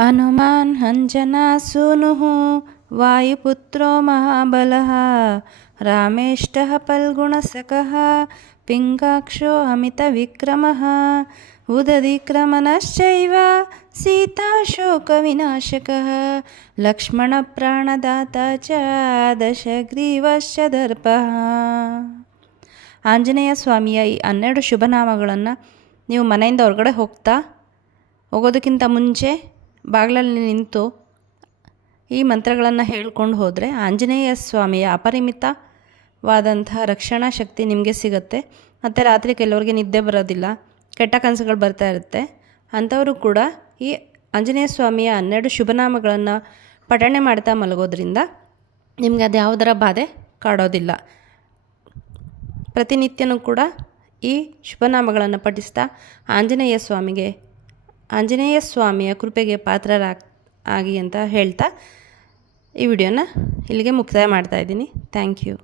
ಹನುಮಾನ್ ಹಂಜನಾ ಸೂನು ವಾಯುಪುತ್ರೋ ಮಹಾಬಲಃ ರಾಮೇಷ್ಟಃ ಪಲ್ಗುಣಸಕಃ ಪಿಂಗಾಕ್ಷೋ ಅಮಿತವಿಕ್ರಮಃ ವಿನಾಶಕ, ಲಕ್ಷ್ಮಣ ಲಕ್ಷ್ಮಣಪ್ರಾಣದಾತ ಚ ದಶಗ್ರೀವಶ್ಚ ದರ್ಪಃ. ಆಂಜನೇಯ ಸ್ವಾಮಿಯ ಈ ಹನ್ನೆರಡು ಶುಭನಾಮಗಳನ್ನು ನೀವು ಮನೆಯಿಂದ ಹೊರಗಡೆ ಹೋಗ್ತಾ ಹೋಗೋದಕ್ಕಿಂತ ಮುಂಚೆ ಬಾಗಿಲಲ್ಲಿ ನಿಂತು ಈ ಮಂತ್ರಗಳನ್ನು ಹೇಳ್ಕೊಂಡು ಹೋದರೆ ಆಂಜನೇಯ ಸ್ವಾಮಿಯ ಅಪರಿಮಿತವಾದಂತಹ ರಕ್ಷಣಾ ಶಕ್ತಿ ನಿಮಗೆ ಸಿಗುತ್ತೆ. ಮತ್ತು ರಾತ್ರಿ ಕೆಲವರಿಗೆ ನಿದ್ದೆ ಬರೋದಿಲ್ಲ, ಕೆಟ್ಟ ಕನಸುಗಳು ಬರ್ತಾ ಇರುತ್ತೆ. ಅಂಥವರು ಕೂಡ ಈ ಆಂಜನೇಯ ಸ್ವಾಮಿಯ ಹನ್ನೆರಡು ಶುಭನಾಮಗಳನ್ನು ಪಠಣೆ ಮಾಡ್ತಾ ಮಲಗೋದ್ರಿಂದ ನಿಮ್ಗೆ ಅದು ಯಾವುದರ ಬಾಧೆ ಕಾಡೋದಿಲ್ಲ. ಪ್ರತಿನಿತ್ಯನೂ ಕೂಡ ಈ ಶುಭನಾಮಗಳನ್ನು ಪಠಿಸ್ತಾ ಆಂಜನೇಯ ಸ್ವಾಮಿಗೆ ಆಂಜನೇಯ ಸ್ವಾಮಿಯ ಕೃಪೆಗೆ ಪಾತ್ರರಾಗ್, ಆಗಿ ಅಂತ ಹೇಳ್ತಾ ಈ ವಿಡಿಯೋನ ಇಲ್ಲಿಗೆ ಮುಕ್ತಾಯ ಮಾಡ್ತಾ ಇದ್ದೀನಿ. Thank you.